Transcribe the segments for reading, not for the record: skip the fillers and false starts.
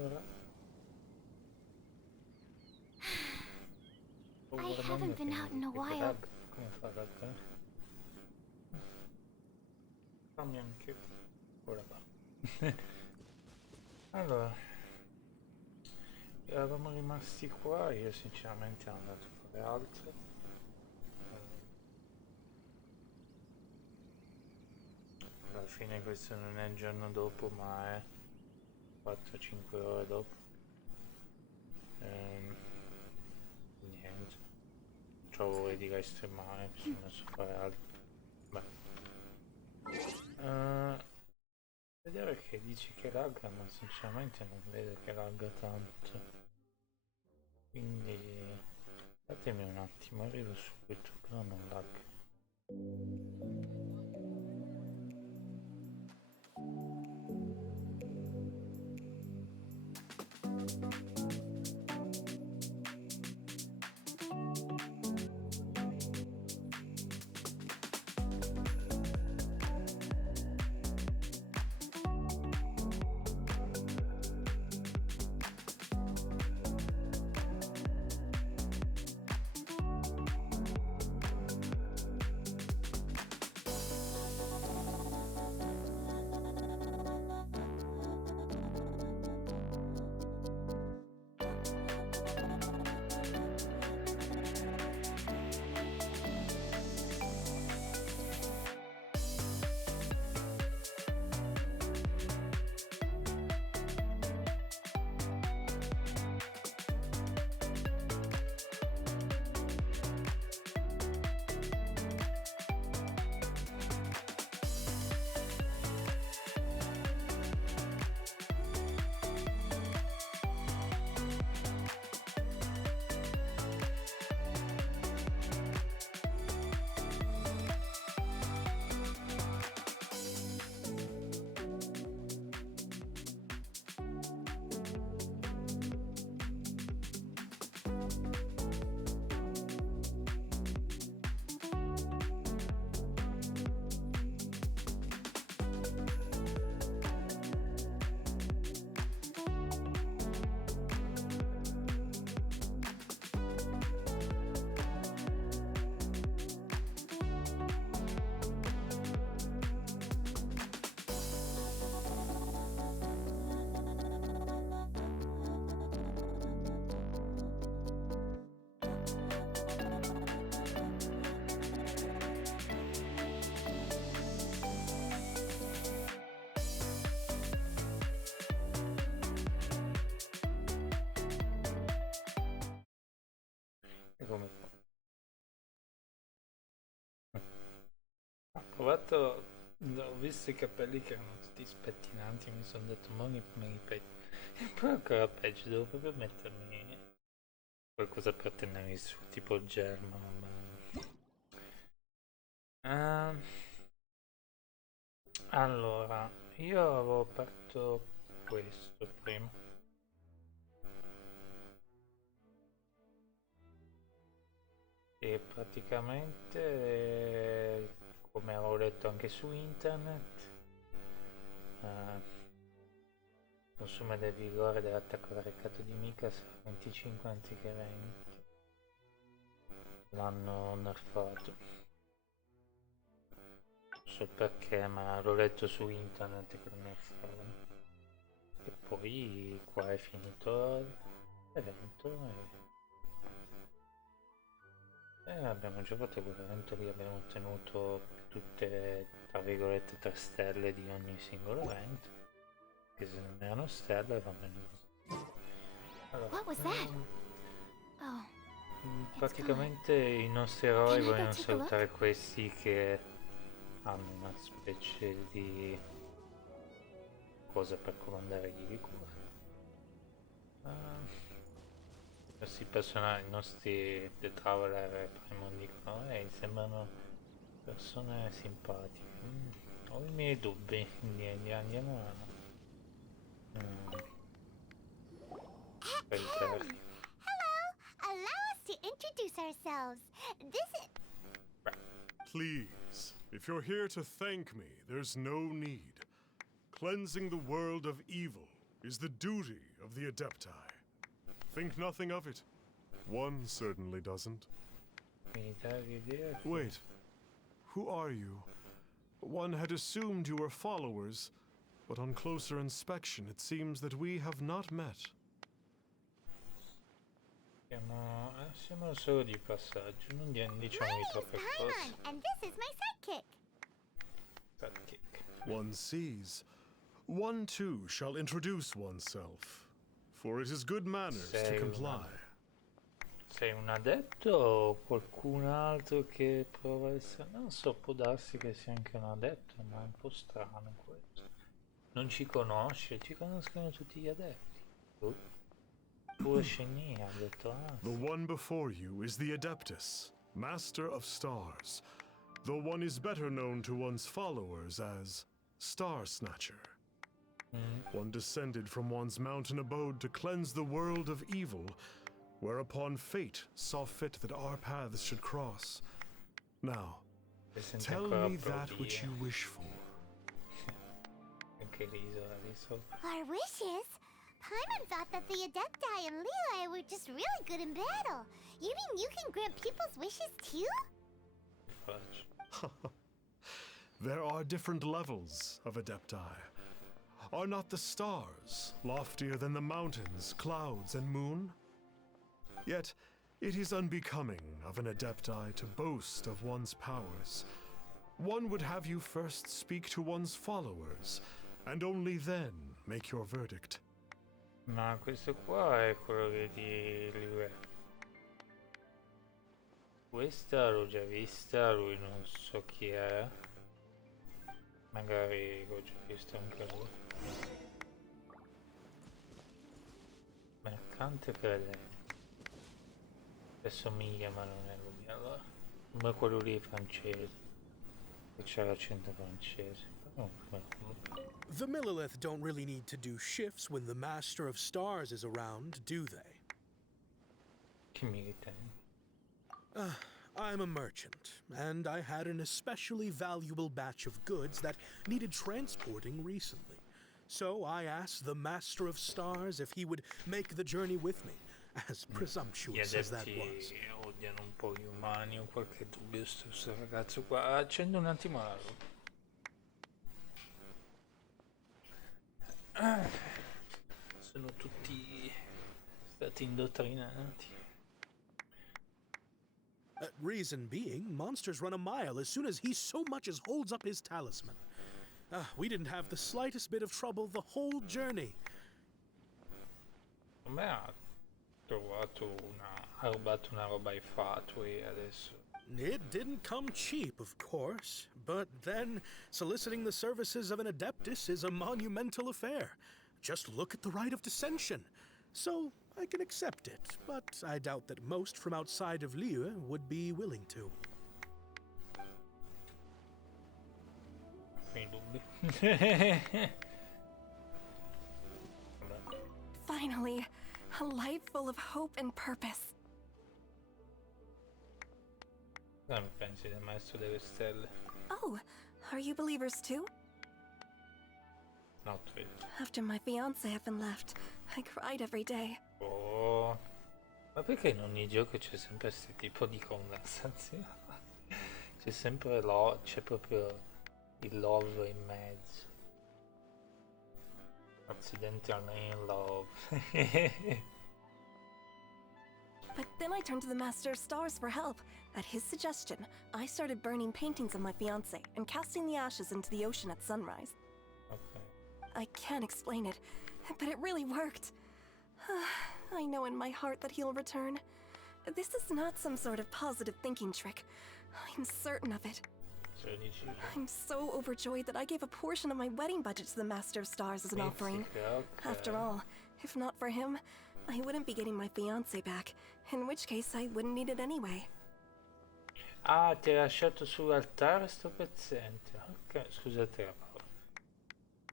I haven't been out in a while. Come farà te? Fammi anche ora va. Allora, eravamo rimasti qua, io sinceramente ero andato a fare altro. Alla fine questo non è il giorno dopo, ma è 4-5 ore dopo. Niente, non c'ho voglia di estremare, mi sono messo a fare altro. Beh. Vedere che dici che lagga, ma sinceramente non vedo che lagga tanto. Quindi datemi un attimo, arrivo subito, però non lagga. E come fa? Ho provato, ho visto i capelli che erano tutti spettinanti, mi sono detto, ma mi ripeti. E poi ancora peggio, devo proprio mettermi qualcosa per tenerli su, tipo il gel, ma non... Allora, io avevo aperto questo prima. E praticamente, come avevo letto anche su internet, eh, consumo del vigore dell'attacco caricato di Mika 25 anziché 20. L'hanno nerfato. Non so perché, ma l'ho letto su internet che lo nerfavano. E poi qua è finito l'evento e abbiamo giocato quell'evento lì, abbiamo ottenuto tutte, tra virgolette, 3 stelle di ogni singolo evento, che se non erano stelle va bene così. Allora, What was that? Oh, praticamente i nostri eroi Can I go vogliono take a look? salutare questi che hanno una specie di cosa per comandare gli liquori. Questi personaggi, i nostri The Traveler e Paimon dicono, sembrano persone simpatiche. Ho i miei dubbi, quindi andiamo a Ahem. Hello! Allow us to introduce ourselves. This is... Please, if you're here to thank me, there's no need. Cleansing the world of evil is the duty of the Adepti. Think nothing of it. One certainly doesn't. Mi dà l'idea che... Wait. Who are you? One had assumed you were followers, but on closer inspection it seems that we have not met. Siamo solo di passaggio, non diciamo My di name's troppe Paimon, cose. and this is my sidekick. Sidekick. One sees. One too shall introduce oneself, for it is good manners to comply. Sei un adepto o qualcun altro che prova a essere... Non so, può darsi che sia anche un adepto, ma è un po' strano questo. Non ci conosce, ci conoscono tutti gli adepti. Pure Shennia ha detto, The one before you is the Adeptus, Master of Stars, though one is better known to one's followers as Star Snatcher. One descended from one's mountain abode to cleanse the world of evil, whereupon fate saw fit that our paths should cross. Now, tell me that which you wish for. Anche l'isola lì sopra. Our wishes? Paimon thought that the Adepti and Leela were just really good in battle. You mean you can grant people's wishes too? Faccio. There are different levels of Adepti. Are not the stars loftier than the mountains, clouds, and moon? Yet, it is unbecoming of an Adepti to boast of one's powers. One would have you first speak to one's followers, and only then make your verdict. Ma questo qua è quello che di livello. Questa l'ho già vista, lui non so chi è. Magari l'ho già visto anche lui. Mercante credente. Assomiglia ma non è lui allora. Come quello lì francese. Che c'ha l'accento francese. The Millilith don't really need to do shifts when the Master of Stars is around, do they? Che militare. I'm a merchant, and I had an especially valuable batch of goods that needed transporting recently. So I asked the Master of Stars if he would make the journey with me, as presumptuous as that was. Odiano un po' gli umani, ho qualche dubbio su questo ragazzo qua. Accendo un attimo la luce. Sono tutti stati indottrinati. Reason being, monsters run a mile as soon as he so much as holds up his talisman. We didn't have the slightest bit of trouble the whole journey. Come ha rubato una roba ai fatui adesso? It didn't come cheap, of course, but then soliciting the services of an Adeptus is a monumental affair. Just look at the rite of dissension. So I can accept it, but I doubt that most from outside of Liyue would be willing to. Nei dubbi. Finally, a life full of hope and purpose. Cosa mi pensi del maestro delle stelle? Oh, are you believers too? Not really. After my fiance Evan left, I cried every day. Oh, ma perché in ogni gioco c'è sempre questo tipo di conversazione? C'è sempre c'è proprio il love in mezzo. Accidentally in love. But then I turned to the Master of Stars for help. At his suggestion, I started burning paintings of my fiance and casting the ashes into the ocean at sunrise. Okay. I can't explain it, but it really worked. I know in my heart that he'll return. This is not some sort of positive thinking trick. I'm certain of it. I'm so overjoyed that I gave a portion of my wedding budget to the Master of Stars as an offering. After all, if not for him, I wouldn't be getting my fiance back, in which case I wouldn't need it anyway. Ah, ti hai lasciato sull'altare sto pezzente. Ok, scusate la parola.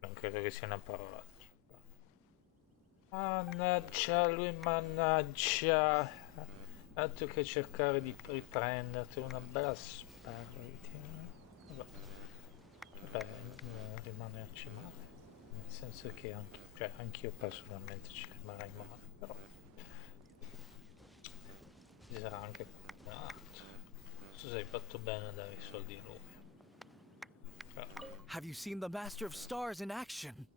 Non credo che sia una parola. Mannaggia lui, mannaggia. Altro che cercare di riprenderti una bella spalla. Vabbè, rimanerci male. senso che anch'io personalmente ci rimarrei male, però ci sarà anche qualcun altro. Non so se hai fatto bene a dare i soldi a lui. Have you seen the Master of Stars in action?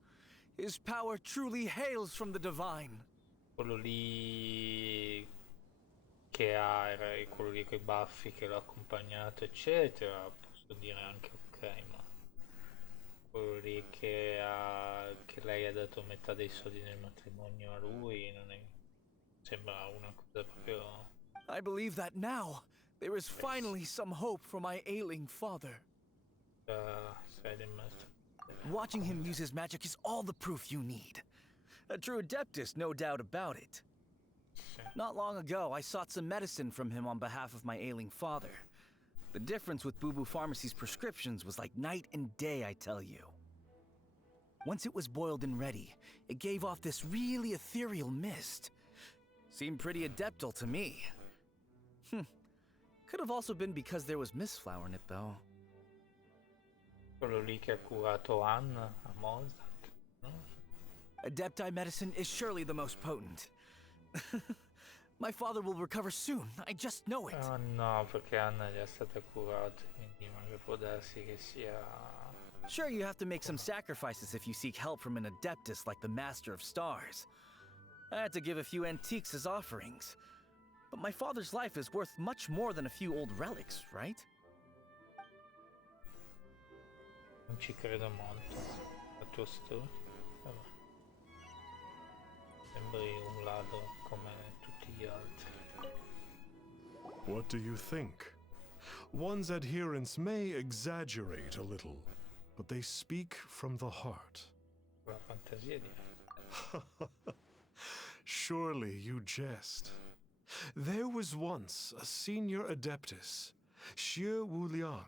His power truly hails from the divine. Quello lì che quello lì con i baffi che l'ha accompagnato eccetera, posso dire anche ok, ma quello lì che lei ha dato metà dei soldi del matrimonio a lui non è, sembra una cosa proprio... I believe that now there is finally some hope for my ailing father. Watching him use his magic is all the proof you need. A true adeptus, no doubt about it. Not long ago, I sought some medicine from him on behalf of my ailing father. The difference with Boo Boo Pharmacy's prescriptions was like night and day, I tell you. Once it was boiled and ready, it gave off this really ethereal mist. Seemed pretty adeptal to me. Could have also been because there was mistflower in it, though. Quello lì che ha curato Anna a Mozart, no? Adepti medicine is surely the most potent. My father will recover soon, I just know it. Oh no, perché Anna già è stata curata, quindi magari può darsi che sia... Sure, you have to make some sacrifices if you seek help from an adeptus like the Master of Stars. I had to give a few antiques as offerings. But my father's life is worth much more than a few old relics, right? Non ci credo molto. La tua storia? Vabbè. Sembri un ladro come tutti gli altri. What do you think? One's adherents may exaggerate a little, but they speak from the heart. La fantasia di... Surely you jest. There was once a senior adeptus, Xie Wuliang,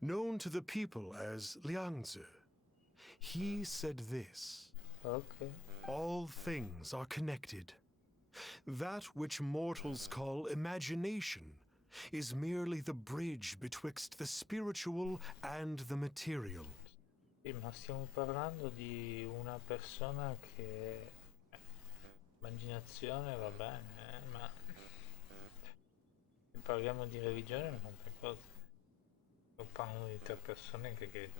known to the people as Liangzi. He said this: Ok. all things are connected. That which mortals call imagination is merely the bridge betwixt the spiritual and the material. Sì, ma stiamo parlando di una persona che... immaginazione va bene, ma... se parliamo di religione è un'altra cosa. Io parlo di tre persone che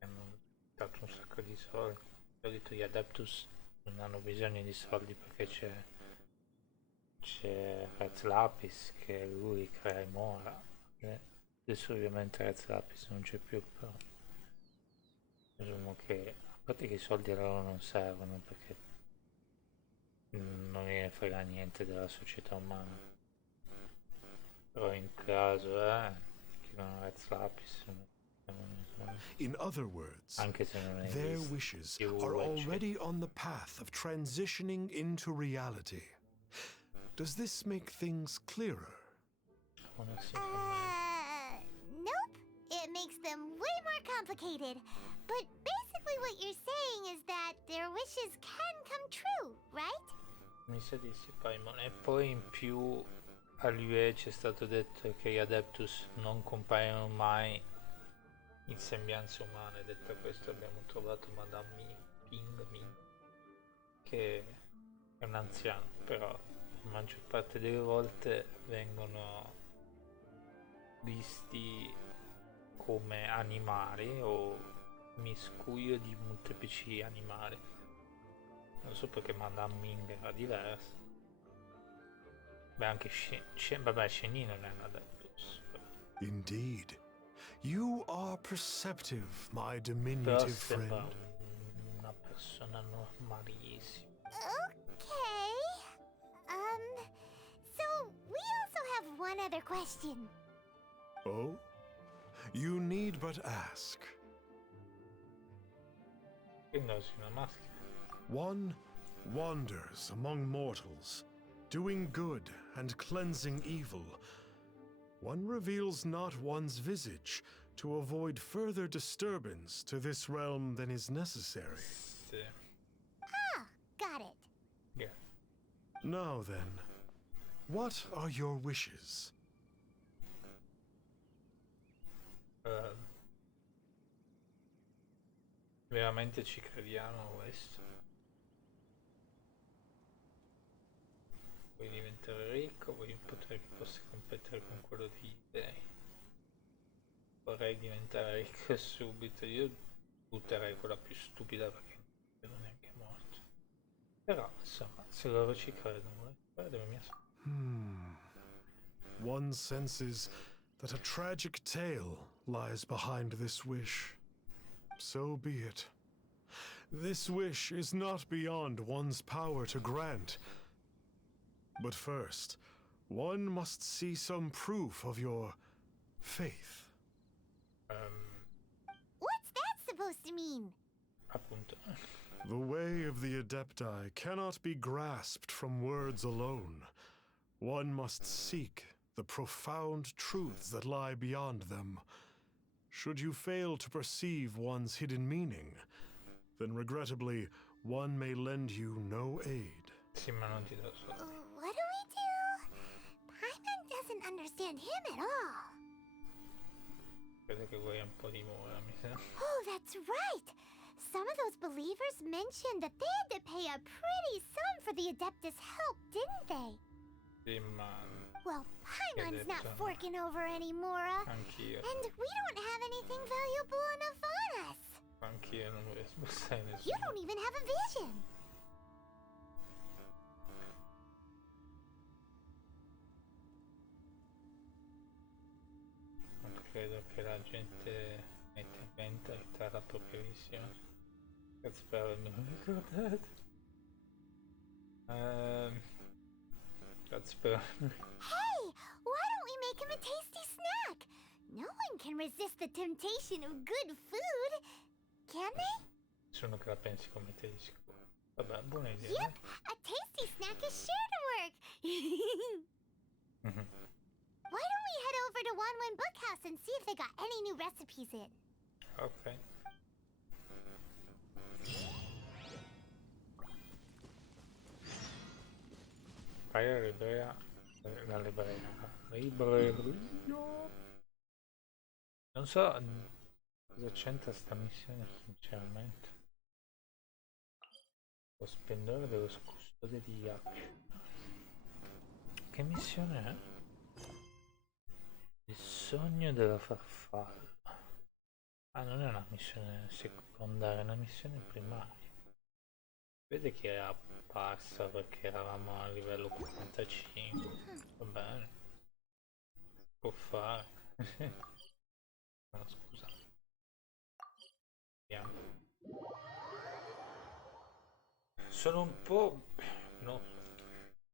hanno dato un sacco di soldi. Ho detto gli adeptus non hanno bisogno di soldi perché c'è Rez Lapis che lui crea e mora. Adesso ovviamente Rez Lapis non c'è più, però presumo che, a parte che i soldi a loro non servono perché non gliene frega niente della società umana, però in caso che non Rez Lapis In other words, anche se non their esiste wishes più, are eccetera. already on the path of transitioning into reality. Does this make things clearer? Nope. It makes them way more complicated. But basically what you're saying is that their wishes can come true, right? Mi sa di sì, Paimon. E poi in più a lui c'è stato detto che gli Adeptus non compaiono mai in sembianze umane. Detto questo abbiamo trovato Madame Ping Mi, che è un anziano, però la maggior parte delle volte vengono visti come animali o miscuglio di molteplici animali. Non so perché Madame Ming era diversa. Beh, anche vabbè, Shenì non è un Adeptus. Indeed. You are perceptive, my Però diminutive sembra friend. una persona normalissima. Okay. So we also have one other question. Oh? You need but ask. Indossi una maschera. One wanders among mortals, doing good and cleansing evil. One reveals not one's visage to avoid further disturbance to this realm than is necessary. Sì. Ah, got it. Yeah. Now then, what are your wishes? Veramente ci crediamo a questo? Vuoi diventare ricco, vuoi un potere che possa competere con quello degli dei. Vorrei diventare ricco subito, io butterei quella più stupida perché non vedo neanche morto. Però, insomma, se loro ci credono, guarda mia One senses that a tragic tale lies behind this wish. So be it. This wish is not beyond one's power to grant. But first, one must see some proof of your faith. What's that supposed to mean? Appunto. The way of the Adepti cannot be grasped from words alone. One must seek the profound truths that lie beyond them. Should you fail to perceive one's hidden meaning, then regrettably, one may lend you no aid. Sì, ma non ti do soldi. What do we do? Paimon doesn't understand him at all. Credo che vuoi un po' di mora, mi sa. Oh, that's right! Some of those believers mentioned that they had to pay a pretty sum for the Adeptus' help, didn't they? Sì, ma Well, Paimon's not detto? forking over anymore, anch'io. and we don't have anything valuable enough on us. Anch'io non vorrei sbossare You nessuno. don't even have a vision. Non credo che la gente metta in vendita la propria visione. Cazzo, però non mi ricordate. Cazzo, però. Hey, why don't we make him a tasty snack? No one can resist the temptation of good food, can they? Nessuno che la pensi come te di sicuro. Vabbè, buona idea. Yep, a tasty snack is sure to work. Why don't we head over to Wanwen Bookhouse and see if they got any new recipes in? Ok. Vai alla libreria. La libreria. Non so cosa c'entra sta missione, sinceramente. Lo spendore dello custode di Giochi. Che missione è? Il sogno della farfalla. Ah, non è una missione secondaria, è una missione primaria. Vede che è apparsa perché eravamo a livello 45. Va bene. Può fare. No, scusa. Vediamo. Sono un po'... no.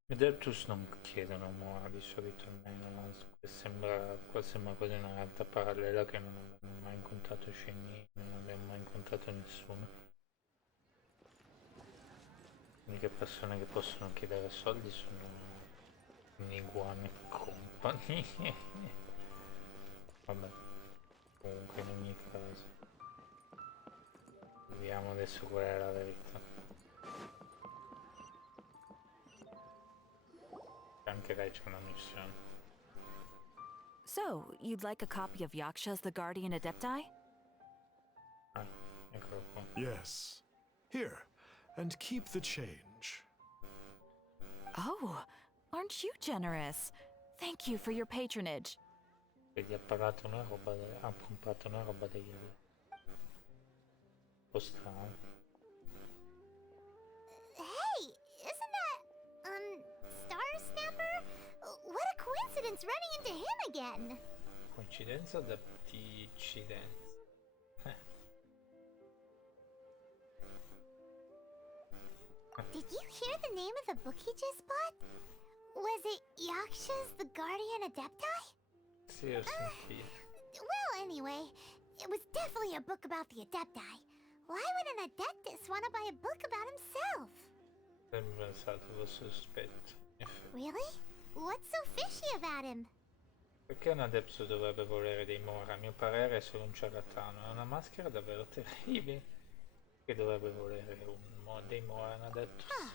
I Adeptus non chiedono mora di solito almeno, ma sembra quasi una cosa in una realtà parallela che non abbiamo mai incontrato Shenmue, non abbiamo mai incontrato nessuno. L'unica persone che possono chiedere soldi sono Niguan e compagni. Vabbè, comunque in ogni caso. Vediamo adesso qual è la verità. Anche lei c'è una missione. So, you'd like a copy of Yaksha's The Guardian Adepti? Ah, eccolo qua. Yes. Here, and keep the change. Oh, aren't you generous? Thank you for your patronage. Vedi, ha parlato una roba, ha comprato una roba degli un po' strano. Hey, isn't that, Star Snapper? What a coincidence running into him again. Coincidenza o dicidenza? Did you hear the name of the book he just bought? Was it Yaksha's The Guardian Adepti? Sì, ho sentito. Well, anyway, it was definitely a book about the Adepti. Why would an Adeptus want to buy a book about himself? Sempre pensato lo sospetto. Really? What's so fishy about him? Perché un adepto dovrebbe volere dei Mora? A mio parere è solo un ciarlatano. È una maschera davvero terribile. Che dovrebbe volere dei Mora, un adepto. Huh.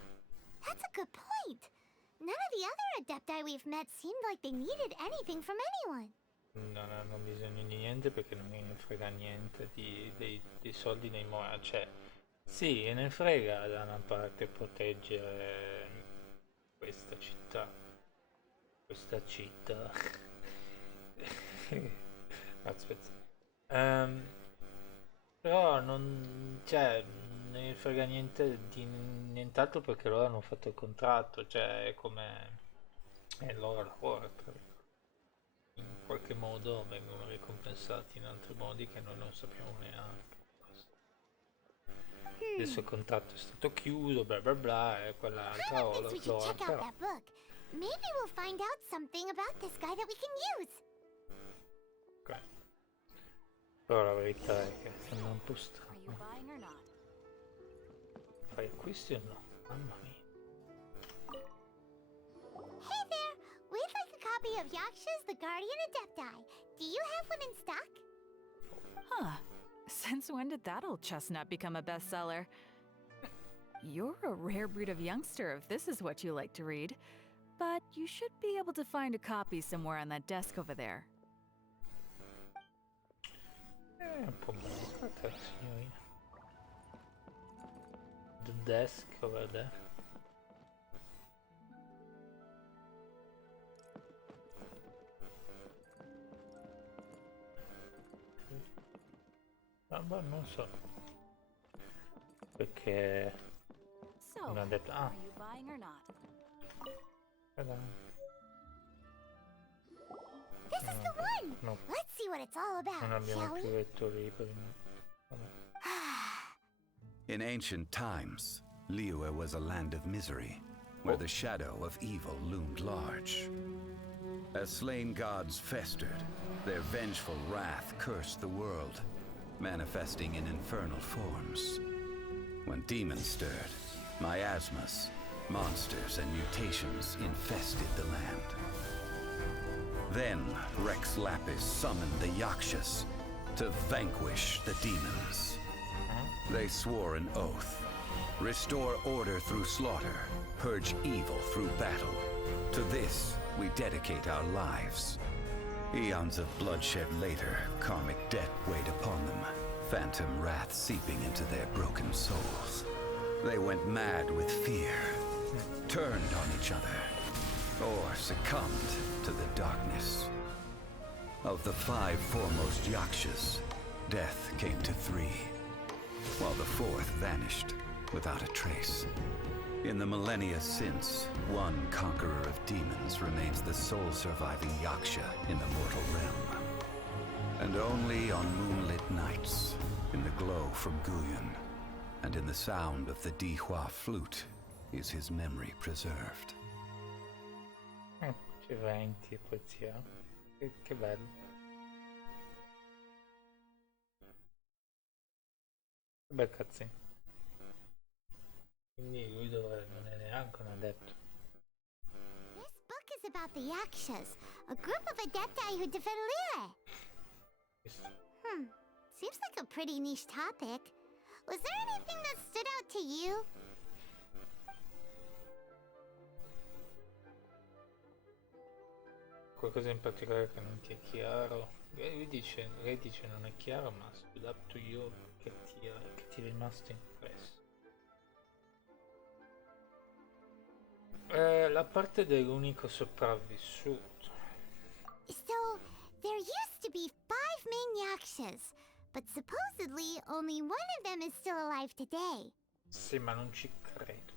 That's a good point. None of the other Adepti we've met seemed like they needed anything from anyone. non hanno bisogno di niente perché non gliene frega niente dei soldi dei Moa. Cioè, sì, gliene frega da una parte proteggere questa città. Aspetta. Però non, cioè, non ne frega niente di nient'altro perché loro hanno fatto il contratto, cioè è come è il loro lavoro, in qualche modo vengono ricompensati in altri modi che noi non sappiamo neanche. Adesso il contratto è stato chiuso, bla bla bla, e quell'altra Kinda thinks we should check out però. that book. Maybe we'll find out something about this guy that we can use. Ok. Però la verità è che sembra un po' Are you strano. buying or not? Fai acquisti o no? Mamma mia. Hey there, we'd like a copy of Yaksha's The Guardian Adepti. Do you have one in stock? Huh. Since when did that old chestnut become a bestseller? You're a rare breed of youngster if this is what you like to read. But you should be able to find a copy somewhere on that desk over there. È un po' maleducata la signorina. The desk over there. Ma non so. Perché So, non ha detto. Ah, are you buying or not? guarda. This is the one! No, Let's see what it's all about, non abbiamo shall più we? letto libri. Vabbè. In ancient times, Liyue was a land of misery, where the shadow of evil loomed large. As slain gods festered, their vengeful wrath cursed the world, manifesting in infernal forms. When demons stirred, miasmas, monsters, and mutations infested the land. Then Rex Lapis summoned the Yakshas to vanquish the demons. They swore an oath. Restore order through slaughter, purge evil through battle. To this, we dedicate our lives. Eons of bloodshed later, karmic debt weighed upon them, phantom wrath seeping into their broken souls. They went mad with fear, turned on each other, or succumbed to the darkness. Of the 5 foremost Yakshas, death came to 3, while the 4th vanished without a trace. In the millennia since, one conqueror of demons remains the sole surviving Yaksha in the mortal realm. And only on moonlit nights, in the glow from Guyon, and in the sound of the Dihua flute, is his memory preserved. Ci venti e poesia. Che bello. Che bel cazzino. Quindi lui non è neanche un adepto. This book is about the Yakshas, a group of adepti who defend Liyue. Seems like a pretty niche topic. Was there anything that stood out to you? Qualcosa in particolare che non ti è chiaro? Lei dice non è chiaro, ma stood up to you che ti è rimasto impresso. La parte dell'unico sopravvissuto. So, there used to be 5 main Yakshas, but supposedly only one of them is still alive today. Sì, ma non ci credo.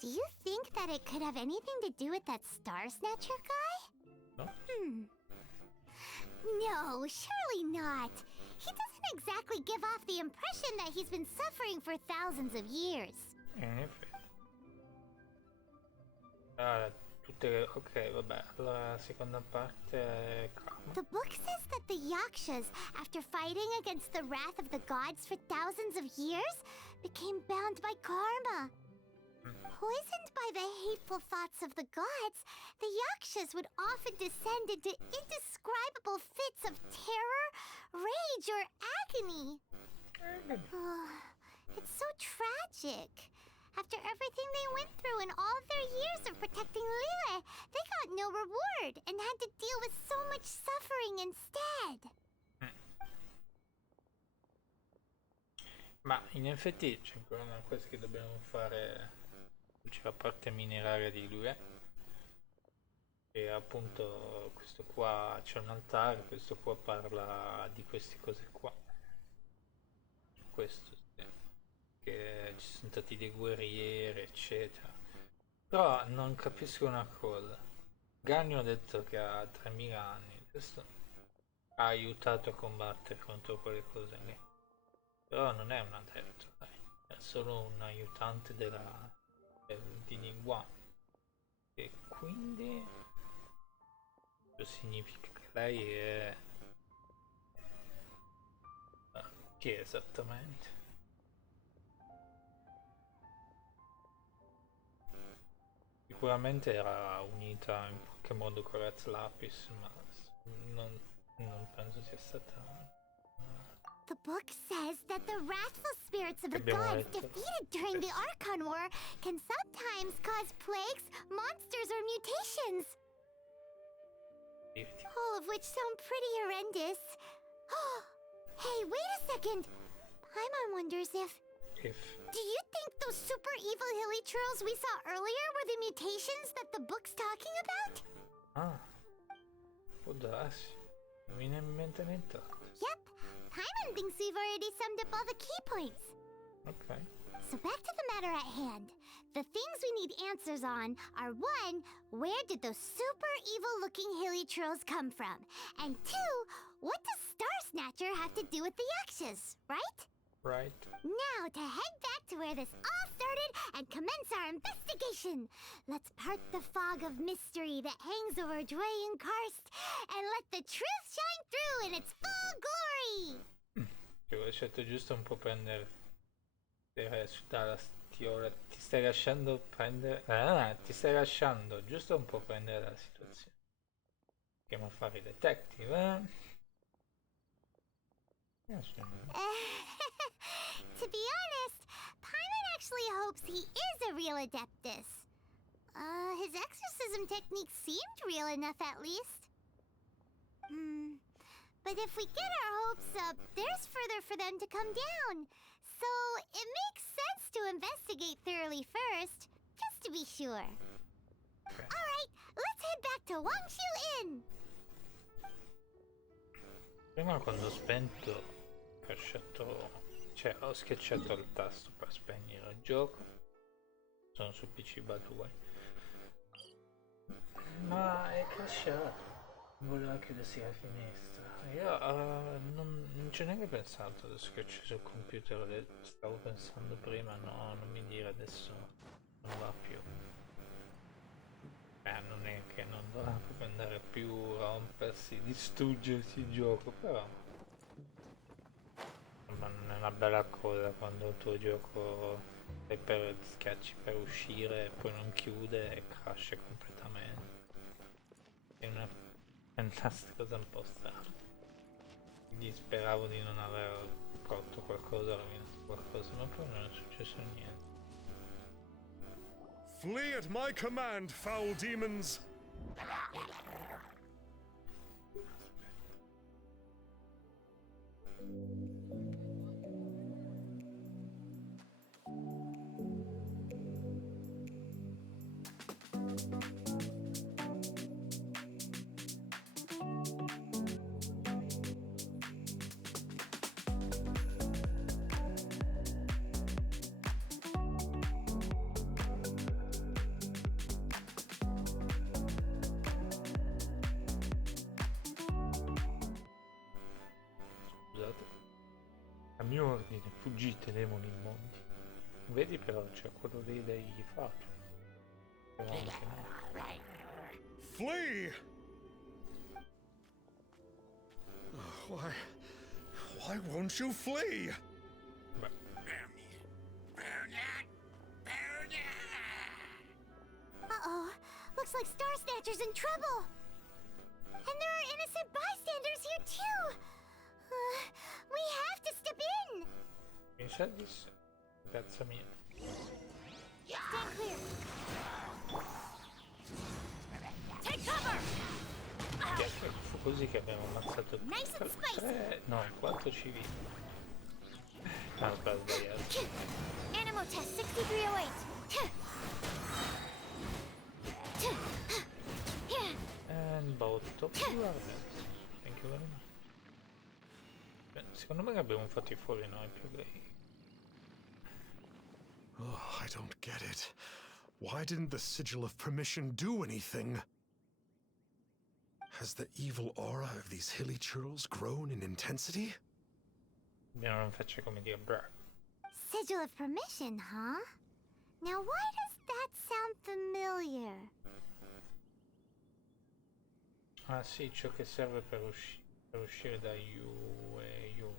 Do you think that it could have anything to do with that Star Snatcher guy? No? No, surely not. He doesn't exactly give off the impression that he's been suffering for thousands of years. In effetti. Ok, vabbè, allora la seconda parte è calma. The book says that the Yakshas, after fighting against the wrath of the gods for thousands of years, became bound by karma. Poisoned by the hateful thoughts of the gods, the Yakshas would often descend into indescribable fits of terror, rage, or agony. It's so tragic. After everything they went through in all their years of protecting Liyue, they got no reward and had to deal with so much suffering instead. Ma in effetti c'è ancora una cosa che dobbiamo fare, c'è la parte mineraria di Liyue, e appunto questo qua c'è un altare, questo qua parla di queste cose qua. Questo sì, che ci sono stati dei guerrieri eccetera, però non capisco una cosa. Gagno ha detto che ha 3000 anni, questo ha aiutato a combattere contro quelle cose lì, però non è un adepto, dai. È solo un aiutante di Ningguang, e quindi questo significa che lei è chi è esattamente? Sicuramente era unita in qualche modo con Raz Lapis, ma non penso sia stata... The book says that the wrathful spirits of the Abbiamo gods letto. defeated during the Archon War can sometimes cause plagues, monsters, or mutations. All of which sound pretty horrendous. Hey, wait a second! Paimon wonders if... Do you think those super evil hilly churls we saw earlier were the mutations that the book's talking about? Ah, può darsi. Non mi viene in mente nient'altro. Yep, Paimon thinks we've already summed up all the key points. Ok. So back to the matter at hand. The things we need answers on are 1, where did those super evil-looking hilly churls come from? And 2, what does Star Snatcher have to do with the Yakshas, right? Right. Now to head back to where this all started and commence our investigation. Let's part the fog of mystery that hangs over Dwayne Karst and let the truth shine through in its full glory. Io ho lasciato giusto un po' prendere dalla stiola. Ti stai lasciando prendere... ti stai lasciando giusto un po' prendere la situazione. Andiamo a fare i detective, To be honest, Paimon actually hopes he is a real Adeptus. His exorcism technique seemed real enough at least. But if we get our hopes up, there's further for them to come down. So it makes sense to investigate thoroughly first, just to be sure. Okay. Alright, let's head back to Wangshu Inn! Prima quando ho spento, ho schiacciato il tasto per spegnere il gioco. Sono su PC Bad2. Ma è crashato. Voleva chiudersi la finestra. Io non ci ho neanche pensato adesso che c'è sul computer. Stavo pensando prima, no, non mi dire adesso non va più. Non è che non dovrà proprio andare più a rompersi, distruggersi il gioco, però ma non è una bella cosa quando il tuo gioco schiacci per uscire e poi non chiude e crasha completamente. È una cosa un po' strana. Quindi speravo di non aver rotto qualcosa, rovinato qualcosa, ma poi non è successo niente. Flee at my command, foul demons! A mio ordine, fuggite demoni immondi. Vedi però c'è quello lì dei fatu. Però anche no. Flee! Why won't you flee? Beh, Uh-oh, looks like Star Snatcher's in trouble. And there are innocent bystanders here too. We have to step in. mi sa di sì. Cazzo mia. Fu così che abbiamo ammazzato Nice and spicy. no, 4 civili. Ah, sbagliato. Animal test 6308. And botto. Guarda. Thank you very much. Beh, secondo me che abbiamo fatto fuori noi più lei. Oh, I don't get it. Why didn't the Sigil of Permission do anything? Has the evil aura of these hilly churls grown in intensity? Abbiamo una faccia come dire brr. Sigil of Permission, huh? Now why does that sound familiar? Ah sì, ciò che serve per uscire da You e You.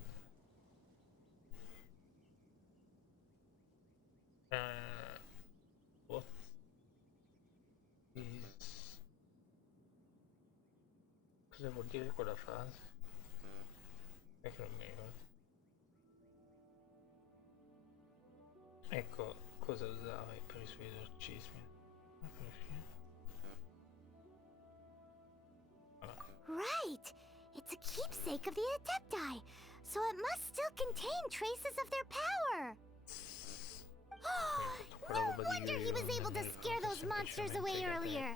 What is... Cosa vuol dire quella frase? È che non mi ricordo. Ecco, cosa usava per i suoi esorcismi. Right! It's a keepsake of the Adepti, so it must still contain traces of their power! No wonder he was able to scare those monsters away earlier!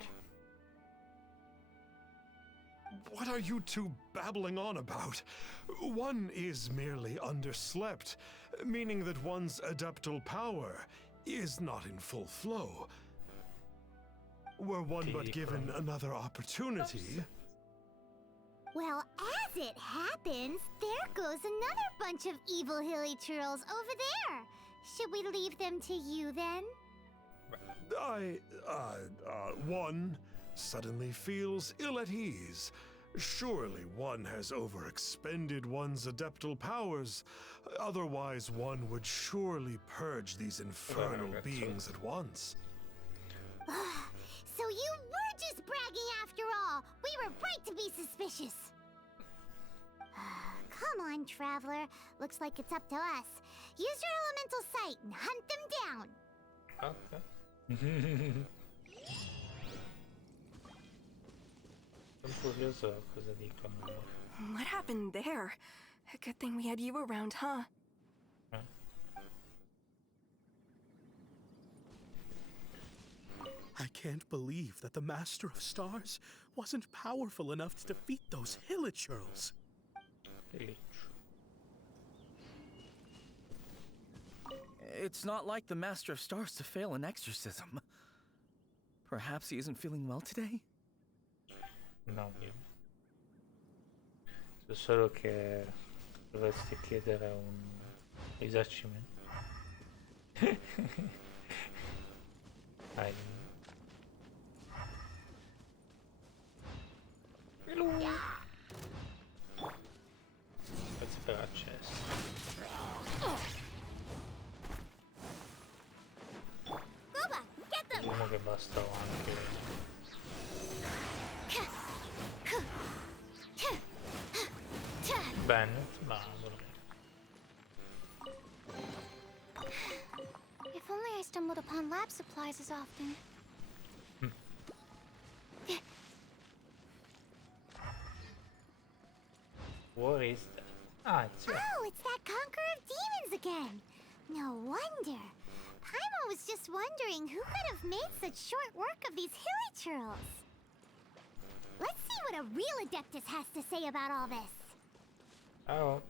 What are you two babbling on about? One is merely underslept, meaning that one's adeptal power is not in full flow. Were one but given another opportunity... Well, as it happens, there goes another bunch of evil hilly churls over there. Should we leave them to you then? One suddenly feels ill at ease. Surely one has overexpended one's adeptal powers. Otherwise, one would surely purge these infernal beings at once. So you were just bragging after all. We were right to be suspicious. Come on, Traveler. Looks like it's up to us. Use your elemental sight and hunt them down. Ok. Sono curioso cosa dicono. What happened there? A good thing we had you around, huh? I can't believe that the Master of Stars wasn't powerful enough to defeat those Hilichurls. It's not like the Master of Stars to fail an exorcism. Perhaps he isn't feeling well today? No, io. So solo che dovresti chiedere un risarcimento. Dai. Pezzi per accesso. Roba, get them! Uno che basta anche. Bennett, ma If only I stumbled upon lab supplies as often. what is that? Ah, it's Oh, it's that Conqueror of Demons again! No wonder. Paimon was just wondering who could have made such short work of these Hilichurls. Let's see what a real Adeptus has to say about all this. Oh.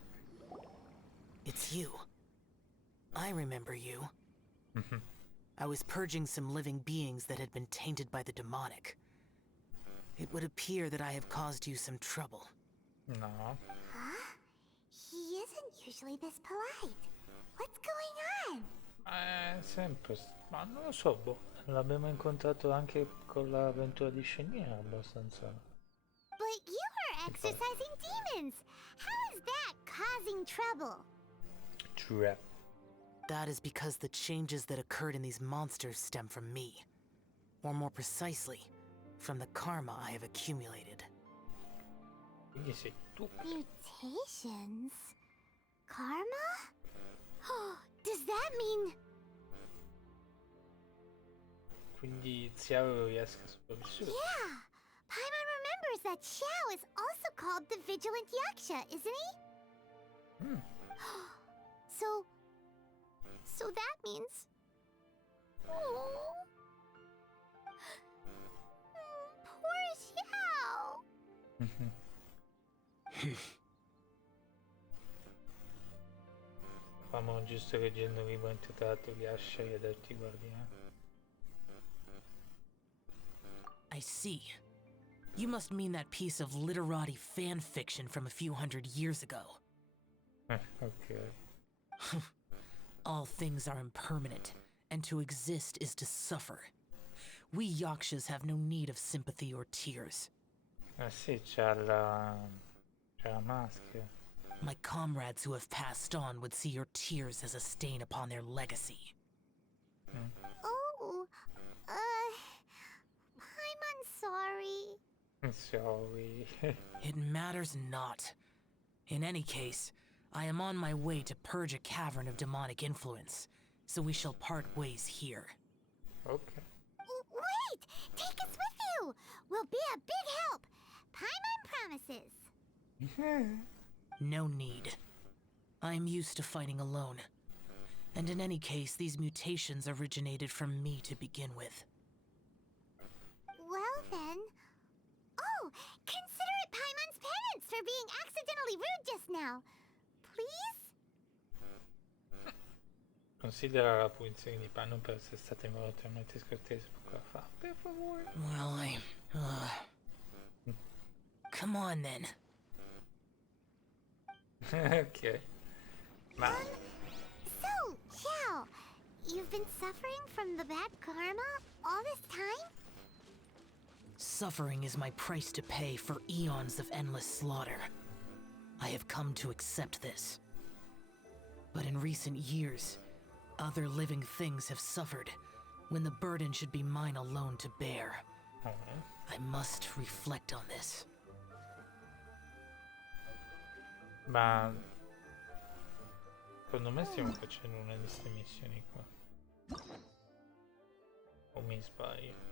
It's you. I remember you. I was purging some living beings that had been tainted by the demonic. It would appear that I have caused you some trouble. No. Huh? He isn't usually this polite. What's going on? Sempre. Ma non lo so, boh. L'abbiamo incontrato anche con l'avventura di Sceniera abbastanza. But you are exorcising demons! How is that causing trouble? Trap. That is because the changes that occurred in these monsters stem from me. Or more precisely, from the karma I have accumulated. Quindi sei tu. Mutations? Karma? Does that mean... Quindi Ziaro riesca a sopravvivere. Yeah! Paimon remembers that Xiao is also called the Vigilant Yaksha, isn't he? So that means... Oh. Poor Xiao. Stavamo giusto leggendo un libro intitolato Yasha e addetti guardiani. I see. You must mean that piece of literati fan fiction from a few hundred years ago. Ok. All things are impermanent, and to exist is to suffer. We Yakshas have no need of sympathy or tears. Sì, c'ha la maschera. My comrades who have passed on would see your tears as a stain upon their legacy. Oh, I'm sorry. Sorry. It matters not. In any case, I am on my way to purge a cavern of demonic influence, so we shall part ways here. Ok. Wait! Take us with you! We'll be a big help! Paimon promises. No need. I am used to fighting alone. And in any case, these mutations originated from me to begin with. Well then... Oh! Consider it Paimon's penance for being accidentally rude just now. Please? Considera la punizione di Paimon per essere stata involontariamente scortese poco fa. Per favore. Well, Come on then. Ok. Ma... So, Xiao, you've been suffering from the bad karma all this time? Suffering is my price to pay for eons of endless slaughter. I have come to accept this. But in recent years, other living things have suffered, when the burden should be mine alone to bear. I must reflect on this. Ma... Secondo me stiamo facendo una di queste missioni qua. O mi sbaglio?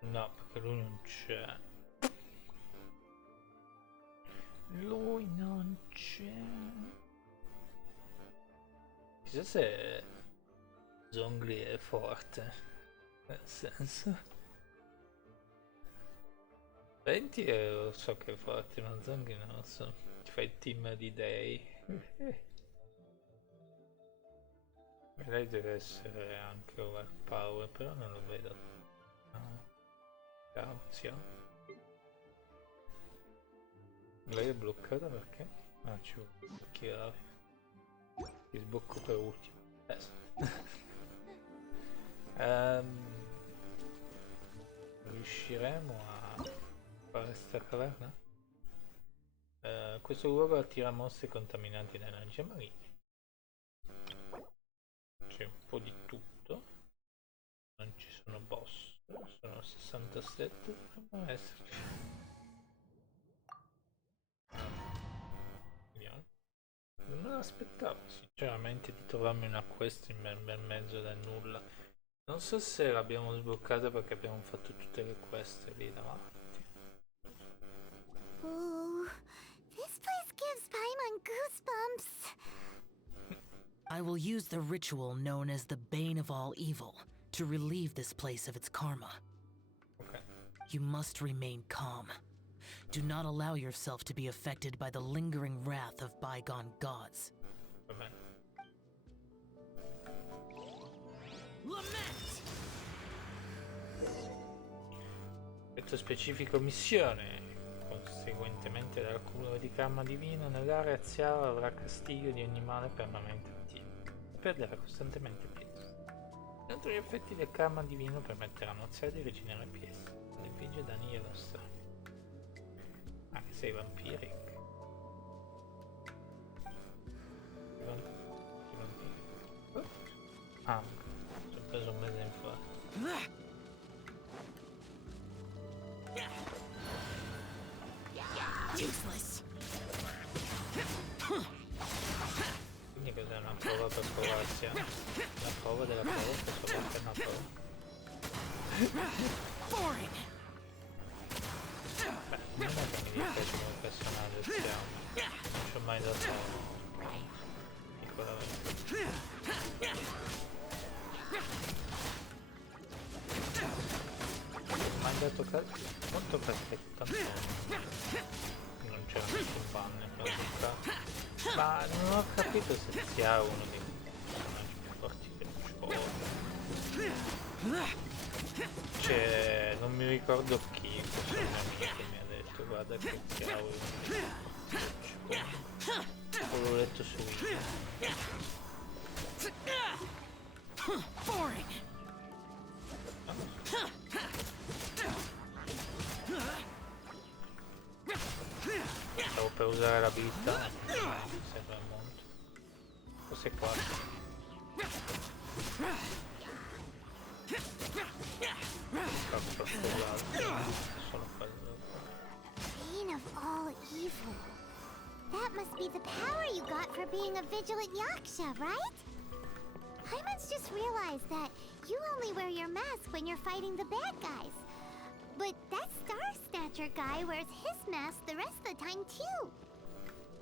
No, perché lui non c'è. Lui non c'è. Chissà se Zhongli è forte. Nel senso... 20 lo so che è forte, ma Zhongli non lo so. Ti fai il team di dei. Lei deve essere anche overpower, però non lo vedo. No. Ciao, siamo. Lei è bloccata perché? Ah, ci vuole chiave. Ti sbocco per ultimo. Riusciremo a fare sta caverna? Questo luogo attira mostri contaminanti da energia marina. C'è un po' di tutto. Non ci sono boss. Sono 67. Potrebbero esserci. Vediamo. Non me l'aspettavo sinceramente di trovarmi una quest in bel mezzo del nulla. Non so se l'abbiamo sbloccata perché abbiamo fatto tutte le quest lì davanti. Oh, this place gives Paimon goosebumps. I will use the ritual known as the Bane of All Evil to relieve this place of its karma. Okay. You must remain calm. Do not allow yourself to be affected by the lingering wrath of bygone gods. Va bene. Lament! Effetto specifico missione. Conseguentemente dall'accumulo di karma divino nell'area aziale avrà castigo di ogni male permanente attivo. Perderà costantemente piedi. Inoltre gli effetti del karma divino permetteranno a Zia di rigenerare piedi. Ne infligge danni allo strano. Anche se i vampiri. I vampiri. Ah, ci ho preso un mese in fuori. Useless. Quindi cos'è una prova per provarsi? La prova della prova per provarsi una prova. Boring. Beh, non è che mi piace come personaggio stiamo. Non ci ho mai dato piccola mi ha dato molto perfetto, non c'era nessun ban nel caso, ma non ho capito se sia uno dei personaggi più forti del gioco. Cioè, non mi ricordo chi, questo mio amico mi ha detto, guarda che sia uno del gioco. L'ho letto su video. Boring. Stavo per usare l'abilità, mi sembra molto. Cos'è qua? Solo quello. Bane of all evil. That must be the power you got for being a vigilant yaksha, right? Paimon just realized that you only wear your mask when you're fighting the bad guys. But that Star Snatcher guy wears his mask the rest of the time too.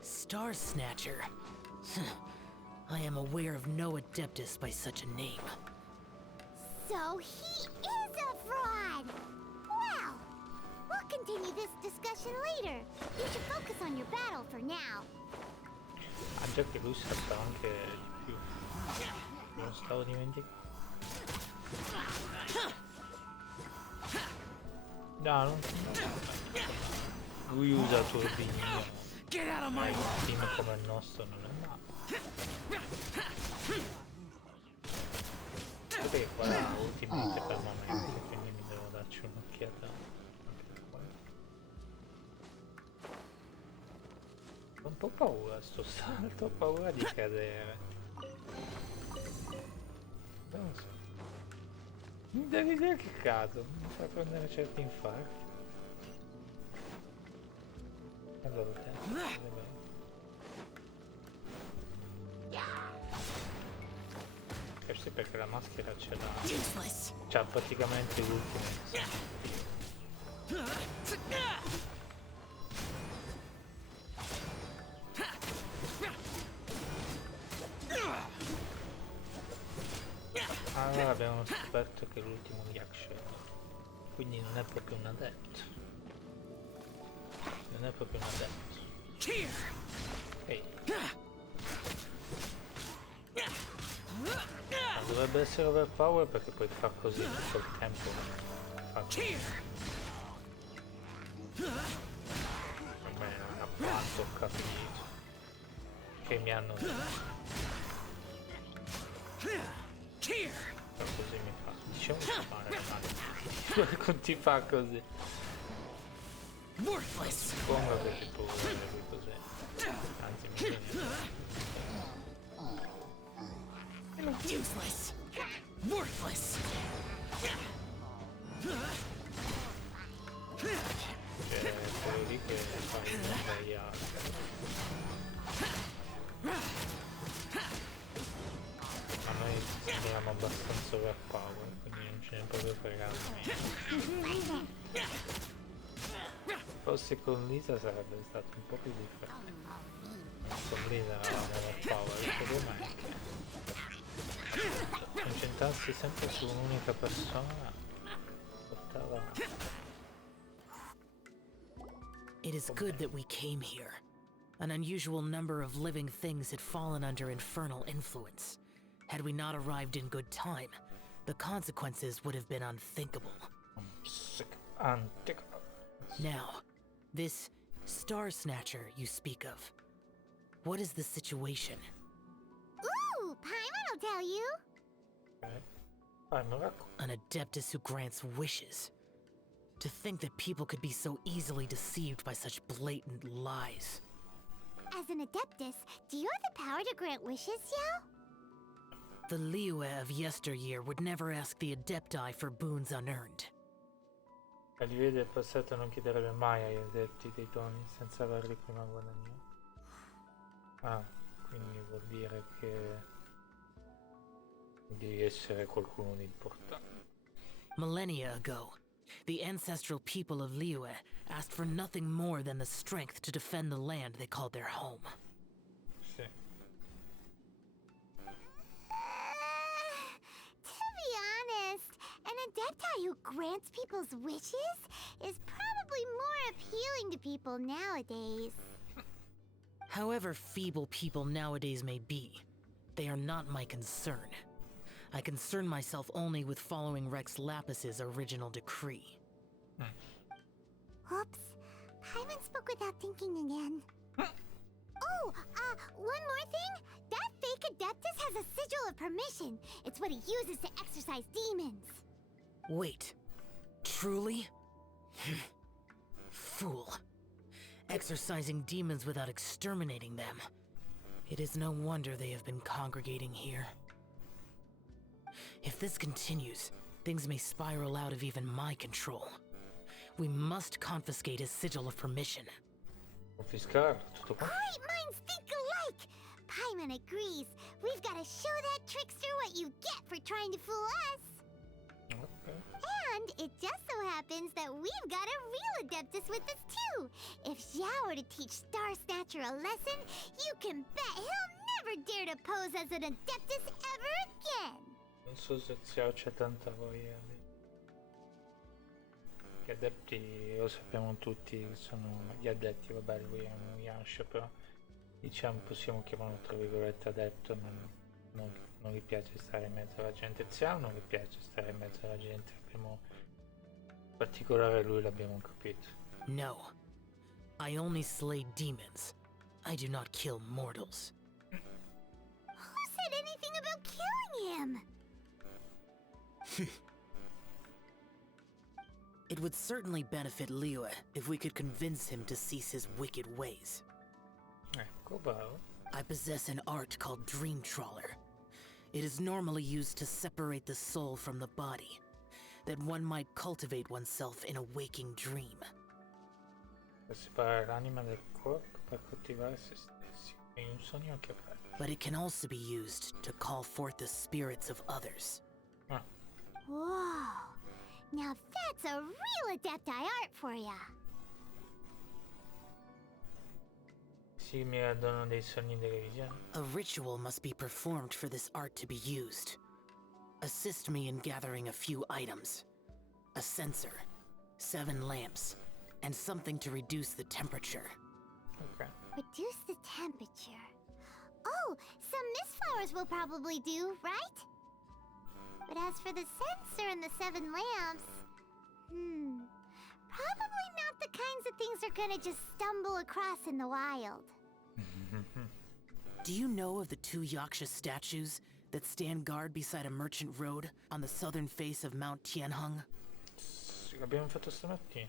Star Snatcher. I am aware of no Adeptus by such a name. So he is a fraud! Well, we'll continue this discussion later. You should focus on your battle for now. Ah, già che lui salta anche di più. Non stavo dimenticando. No, non lui usa il turbinio. Un team come il nostro non è male. Perché qua è ultimamente permanente, quindi mi devo darci un'occhiata anche per quello. Ho un po' paura sto salto, ho paura di cadere. Non so. Mi devi dire che cado, mi fa prendere certi infarti. Allora, sì, perché la maschera ce l'ha. C'ha praticamente l'ultimo. Allora abbiamo scoperto che è l'ultimo Yaksha, quindi non è proprio un adepto. Non è proprio un adepto. Ehi. Ma dovrebbe essere overpower perché poi fa così tutto il tempo. Fa così. Vabbè, a quanto ho capito. Che mi hanno detto. Però così mi fa. Diciamo che fa non ti fa così. Suppongo che ti può vedere così. Anzi mi viene. Useless. Worthless. C'è quello lì che fa il sbagliato. Ma noi sembriamo abbastanza overpower, quindi non ce ne proprio fregare niente. Forse con Lisa sarebbe stato un po' più differente. Con Lisa eravamo overpower, il problema è che concentrarsi sempre su un'unica persona portava. It is good that we came here. An unusual number of living things had fallen under infernal influence. Had we not arrived in good time, the consequences would have been unthinkable. Now, this Star Snatcher you speak of, what is the situation? Ooh, Paimon will tell you. An Adeptus who grants wishes. To think that people could be so easily deceived by such blatant lies. As an Adeptus, do you have the power to grant wishes, Yao? The Liyue of yesteryear would never ask the Adepti for boons unearned. Agli vedi del passato non chiederebbe mai agli adepti dei doni senza averli prima guadagnati. Ah, quindi vuol dire che devi essere qualcuno di importante. Millennia ago, The ancestral people of Liyue asked for nothing more than the strength to defend the land they called their home. Sì. To be honest, an Adepti who grants people's wishes is probably more appealing to people nowadays. However feeble people nowadays may be, they are not my concern. I concern myself only with following Rex Lapis's original decree. Oops. Paimon spoke without thinking again. One more thing. That fake Adeptus has a sigil of permission. It's what he uses to exorcise demons. Wait. Truly? Fool. Exorcising demons without exterminating them. It is no wonder they have been congregating here. If this continues, things may spiral out of even my control. We must confiscate his sigil of permission. Confiscare tutto qua. Great minds think alike! Paimon agrees. We've got to show that trickster what you get for trying to fool us. Okay. And it just so happens that we've got a real Adeptus with us too. If Xiao were to teach Star Snatcher a lesson, you can bet he'll never dare to pose as an Adeptus ever again. Non so se Xiao c'è tanta voglia. Gli adepti lo sappiamo tutti, sono gli addetti, vabbè, lui è un Yasha, però diciamo possiamo chiamarlo tra virgolette adepto, non gli piace stare in mezzo alla gente. Xiao non gli piace stare in mezzo alla gente, abbiamo in particolare lui l'abbiamo capito. No. I only slay demons. I do not kill mortals. Who said anything about killing him? It would certainly benefit Liyue if we could convince him to cease his wicked ways. Ecco, bravo. I possess an art called Dream Trawler. It is normally used to separate the soul from the body, that one might cultivate oneself in a waking dream. Per separare l'anima dal corpo per coltivare se stessi, in un sogno che fai. But it can also be used to call forth the spirits of others. Ah. Whoa. Now that's a real Adepti art for ya. Simile al dono dei sogni delle visioni. A ritual must be performed for this art to be used. Assist me in gathering a few items. A censer, 7 lamps, and something to reduce the temperature. Ok. Reduce the temperature. Oh, some mist flowers will probably do, right? But as for the censer and the 7 lamps, probably not the kinds of things they're gonna just stumble across in the wild. Do you know of the 2 Yaksha statues that stand guard beside a merchant road on the southern face of Mount Tianheng? Sì, l'abbiamo fatto stamattina.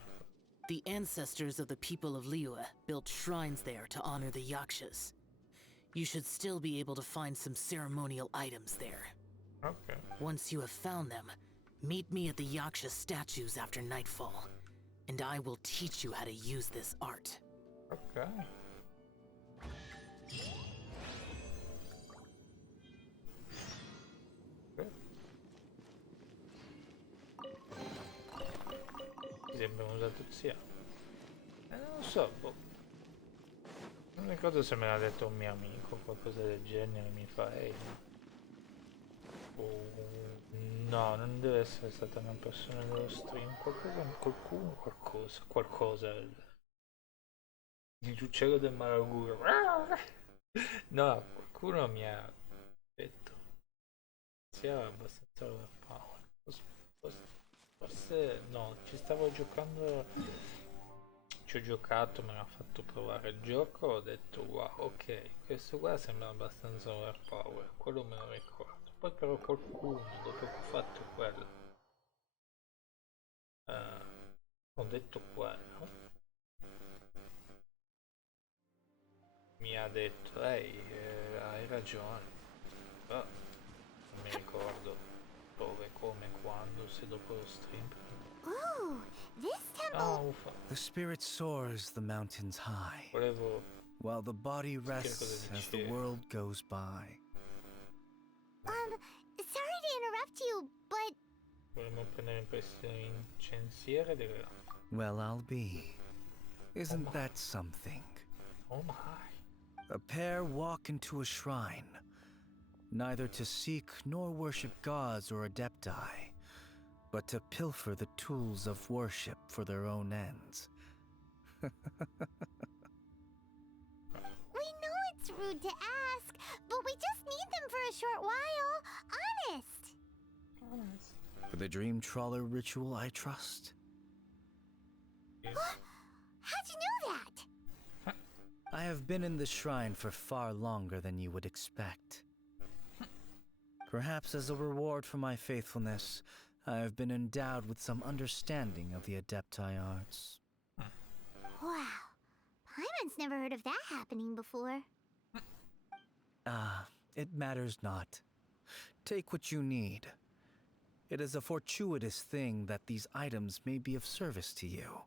The ancestors of the people of Liyue built shrines there to honor the Yakshas. You should still be able to find some ceremonial items there. Ok. Once you have found them, meet me at the Yaksha statues after nightfall, and I will teach you how to use this art. Ok. Sì, abbiamo usato zia. Non lo so, boh. Non ricordo se me l'ha detto un mio amico o qualcosa del genere, mi fa ehi. No, non deve essere stata una persona dello stream, qualcosa. Il uccello del malaugurio. No, qualcuno mi ha detto. Sia abbastanza overpower. Forse no, ci stavo giocando. Ci ho giocato, me l'ha fatto provare il gioco, ho detto wow, ok, questo qua sembra abbastanza overpower, quello me lo ricordo. Poi però qualcuno, dopo che ho fatto quello, ho detto quello, mi ha detto, ehi, hai ragione, però non mi ricordo dove, come, quando, se dopo lo stream. Ooh, this temple... Ah, uffa. The spirit soars the mountains high, Volevo... while the body rests as the world goes by. Sorry to interrupt you, but Dovremmo prendere in prestito incensiere delle lampade. Well, I'll be. Isn't that something? Oh my. A pair walk into a shrine, neither to seek nor worship gods or adepti, but to pilfer the tools of worship for their own ends. We know it's rude to ask, but we just need them for a short while. Honest. For the Dream Trawler ritual, I trust. Yes. How'd you know that? I have been in the shrine for far longer than you would expect. Perhaps as a reward for my faithfulness, I have been endowed with some understanding of the Adepti arts. Wow. Paimon's never heard of that happening before. It matters not. Take what you need. It is a fortuitous thing that these items may be of service to you.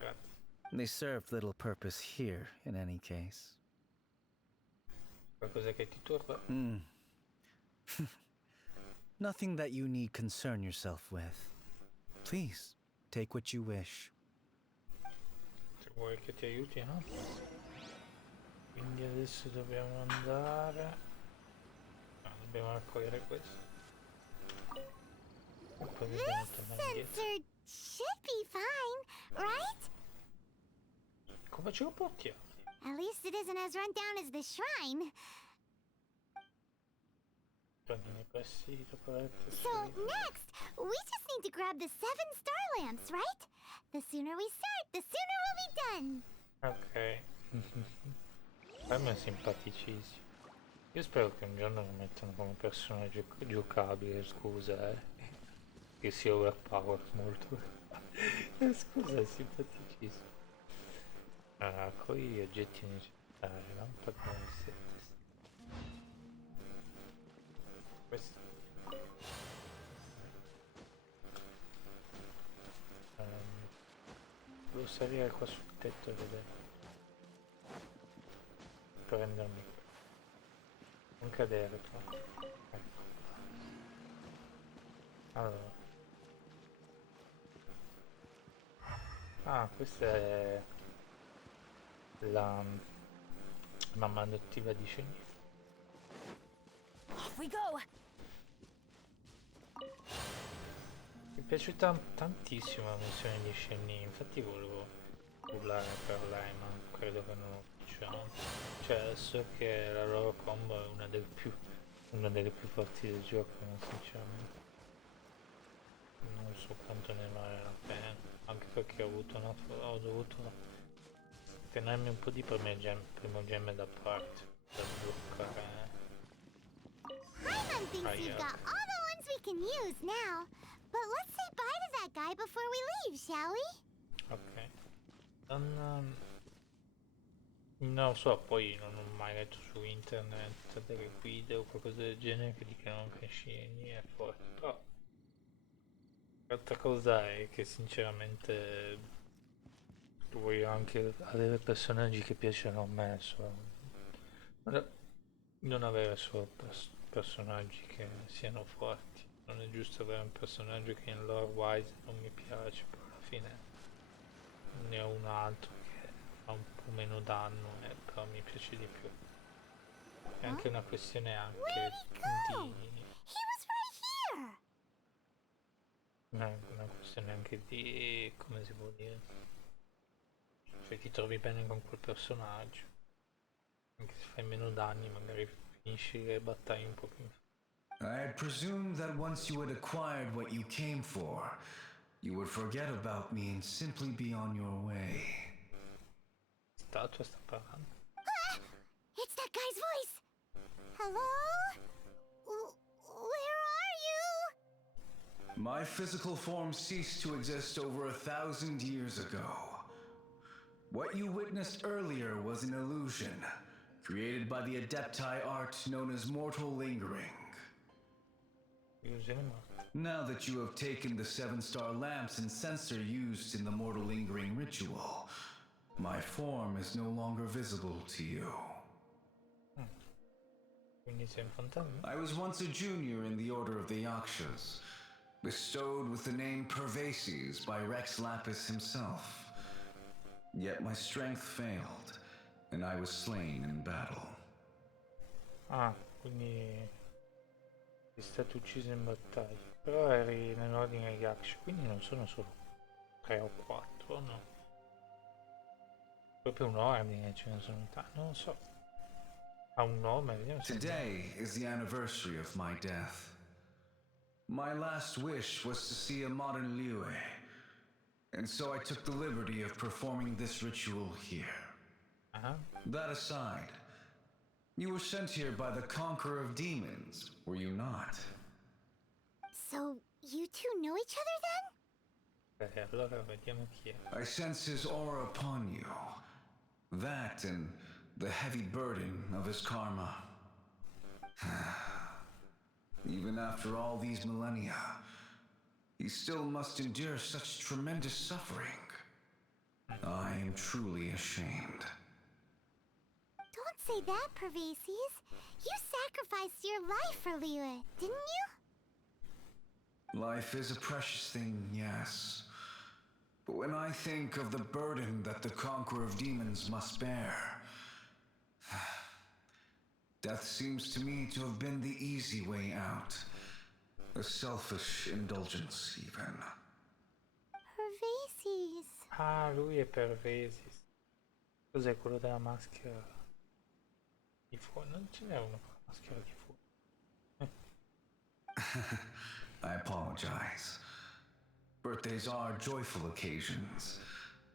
Grazie. They serve little purpose here, in any case. Qualcosa che ti turba? Nothing that you need concern yourself with. Please, take what you wish. Se vuoi che ti aiuti, no? Quindi adesso dobbiamo andare... No, dobbiamo raccogliere questo. E poi dobbiamo This tornare indietro. sensor should be fine, right? Come ce lo portiamo? At least it isn't as run down as the shrine. Prendere prestito per So next, we just need to grab the 7 star lamps, right? The sooner we start, the sooner we'll be done. Ok. A me è simpaticissimo. Io spero che un giorno lo mettano come personaggio giocabile, scusa, che sia overpowered molto. Scusa, è simpaticissimo. Allora, con gli oggetti necessari, no? Per come siete. Questo. Devo salire qua sul tetto e vedere. Prendermi. Non cadere qua. Ecco. Allora. Ah, questa è la mamma adottiva di Shenny. Off we go! Mi è piaciuta tantissimo la missione di Shenny, infatti volevo urlare per lei, ma credo che non lo facciamo. Cioè, so che la loro combo è una delle più forti del gioco, ma sinceramente non so quanto ne vale la pena, anche perché ho dovuto tenermi un po' di primogemme da parte per sbloccare. Paimon thinks we've got all the ones we can use now. But let's say bye to that guy before we leave, shall we? Ok. Non so, poi non ho mai letto su internet delle guide o qualcosa del genere che dicono che Shenny è forte, però l'altra cosa è che sinceramente voglio anche avere personaggi che piacciono a me, non avere solo personaggi che siano forti. Non è giusto avere un personaggio che in lore wise non mi piace, però alla fine ne ho un altro che ha un po' meno danno e però mi piace di più. È anche una questione anche di... He was right here. È una questione anche di... come si può dire? Cioè ti trovi bene con quel personaggio. Anche se fai meno danni magari finisci le battaglie un po' più. I had presumed that once you had acquired what you came for, you would forget about me and simply be on your way. Statua sta parlando. It's that guy's voice. Hello? Where are you? My physical form ceased to exist over 1,000 years ago. What you witnessed earlier was an illusion, created by the Adepti art known as mortal lingering. Now that you have taken the 7-star lamps and censer used in the mortal lingering ritual, my form is no longer visible to you. Quindi sei un fantasma? I was once a junior in the Order of the Yakshas. bestowed with the name Pervases by Rex Lapis himself. Yet my strength failed, and I was slain in battle. Ah, quindi sei stato ucciso in battaglia. Però eri nell'ordine Yaksha, quindi non sono solo 3 o 4, no? Proprio un ordine, ce ne sono tanti, non so. Ha un nome, vediamo se... Today is the anniversary of my death. My last wish was to see a modern Liyue, and so I took the liberty of performing this ritual here. That aside, you were sent here by the Conqueror of Demons, were you not? So, you two know each other then? Allora vediamo chi è. I sense his aura upon you. That and the heavy burden of his karma. Even after all these millennia, he still must endure such tremendous suffering. I am truly ashamed. Don't say that, Pervases. You sacrificed your life for Liyue, didn't you? Life is a precious thing, yes. But when I think of the burden that the Conqueror of Demons must bear, death seems to me to have been the easy way out. A selfish indulgence, even. Pervases. Ah, lui è Pervasis. Cos'è quello della maschera di fuoco? Non ce n'è uno con la maschera di fuoco. I apologize. Birthdays are joyful occasions,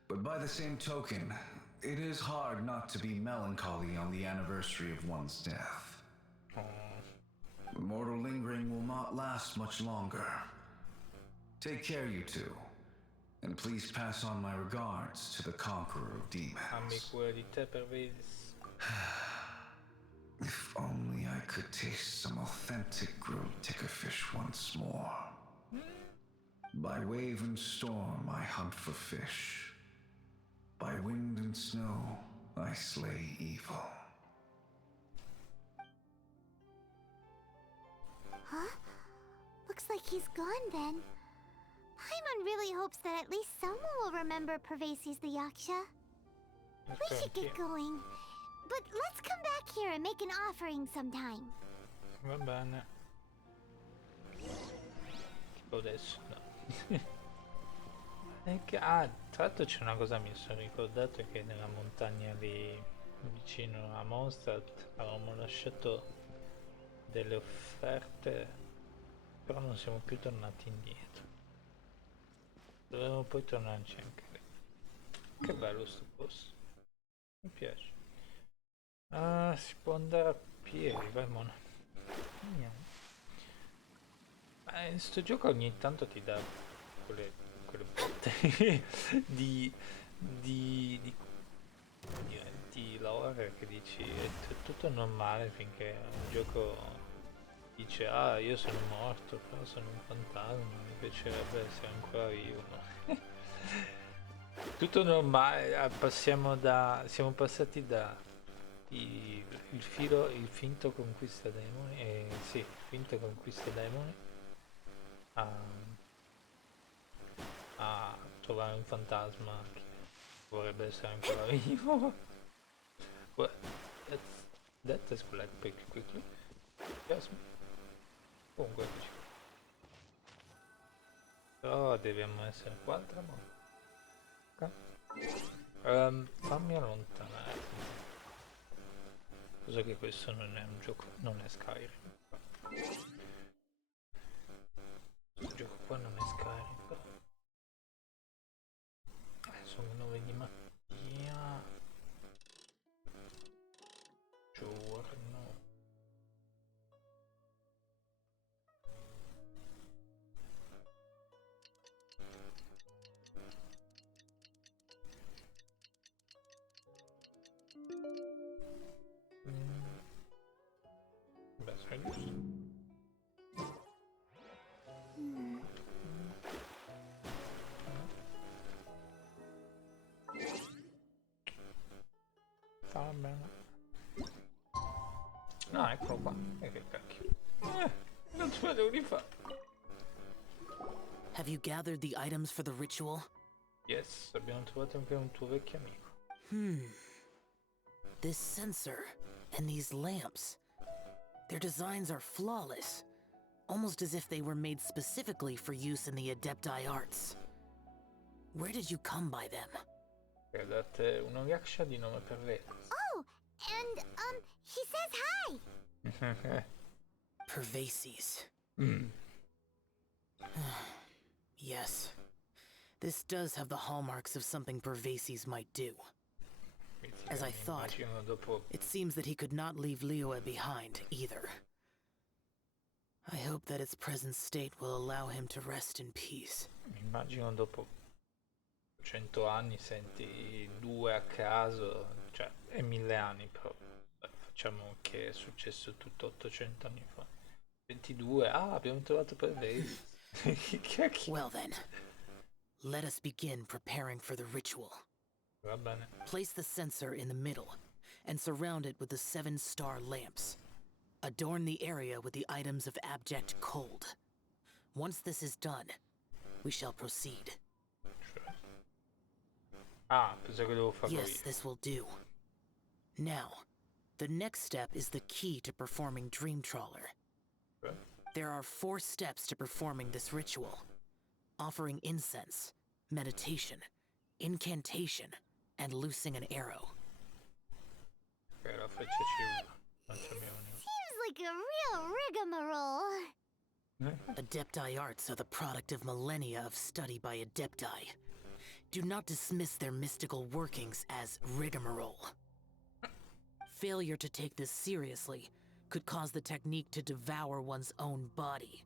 but by the same token, it is hard not to be melancholy on the anniversary of one's death. The mortal lingering will not last much longer. Take care, you two, and please pass on my regards to the Conqueror of Demons. Fammi cura di te, Pervasis. If only I could taste some authentic grilled tickerfish once more. By wave and storm I hunt for fish. By wind and snow I slay evil. Huh? Looks like he's gone then. Paimon really hopes that at least someone will remember Pervases the Yaksha. We should get going. But let's come back here and make an offering sometime. Va bene. Tipo adesso, no. Ah, tra l'altro c'è una cosa mi sono ricordato che nella montagna lì vicino a Mondstadt avevamo lasciato delle offerte, però non siamo più tornati indietro. Dovevo poi tornarci anche lì. Che bello sto posto. Mi piace. Ah, si può andare a piedi, vai mona. In sto gioco ogni tanto ti dà quelle botte di lore che dici è tutto normale finché un gioco dice ah io sono morto però sono un fantasma, mi piacerebbe essere ancora vivo. Tutto normale, siamo passati da il finto conquista demoni, sì, finto conquista demoni a trovare un fantasma che vorrebbe essere ancora vivo. Well, that escalated pretty quickly. Yes. Comunque però dobbiamo essere qua al tramonto. Ok. Fammi allontanare. Cosa che questo non è un gioco, non è Skyrim. Questo gioco qua non è Skyrim, però. Sono 9 di mattina. Giorno. Beh, sai giusto. Va bene. No, eccolo qua. E che cacchio. Non ce la devo rifare. Have you gathered the items for the ritual? Yes, abbiamo trovato anche un tuo vecchio amico. This sensor and these lamps. Their designs are flawless, almost as if they were made specifically for use in the Adepti arts. Where did you come by them? Guardate, uno Yaksha di nome Pervelis. Oh, and, he says hi! Pervases. Yes. This does have the hallmarks of something Pervases might do. As I thought, it seems that he could not leave Liyue behind, either. I hope that its present state will allow him to rest in peace. Immagino dopo 100 anni senti due a caso, cioè è 1000 anni però, facciamo che è successo tutto 800 anni fa. 22, abbiamo trovato Pervesi. Well then, let us begin preparing for the ritual. Va bene. Place the censer in the middle, and surround it with the 7-star lamps. Adorn the area with the items of abject cold. Once this is done, we shall proceed. Penso che devo farlo Yes, io. this will do. Now, the next step is the key to performing Dream Trawler. There are 4 steps to performing this ritual. Offering incense, meditation, incantation, and loosing an arrow. Ok, la freccia ci non ci abbiamo Seems like a real rigmarole. Adepti arts are the product of millennia of study by Adepti. Do not dismiss their mystical workings as rigmarole. Failure to take this seriously could cause the technique to devour one's own body,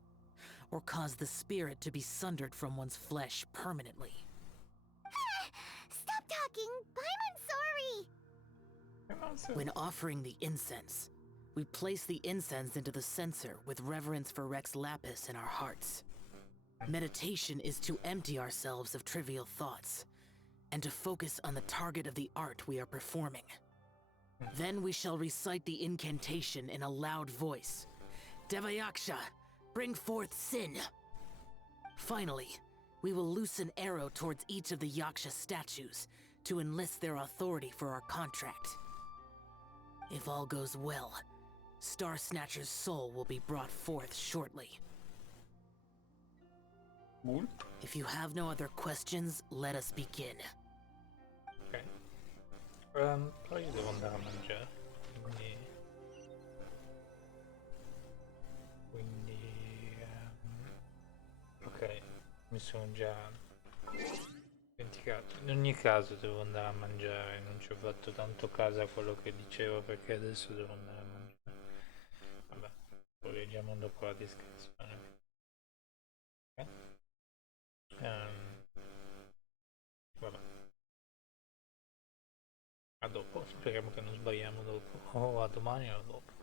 or cause the spirit to be sundered from one's flesh permanently. Stop talking! I'm sorry! When offering the incense, we place the incense into the censer with reverence for Rex Lapis in our hearts. Meditation is to empty ourselves of trivial thoughts, and to focus on the target of the art we are performing. Then we shall recite the incantation in a loud voice. Devayaksha, bring forth sin! Finally, we will loose an arrow towards each of the Yaksha statues to enlist their authority for our contract. If all goes well, Star Snatcher's soul will be brought forth shortly. If you have no other questions, let us begin. Ok. Però io devo andare a mangiare, ok, mi sono già dimenticato. In ogni caso devo andare a mangiare, non ci ho fatto tanto caso a quello che dicevo perché adesso devo andare a mangiare. Vabbè, poi vediamo dopo la descrizione. Ok? Vabbè. A dopo, speriamo che non sbagliamo dopo. O a domani o a dopo.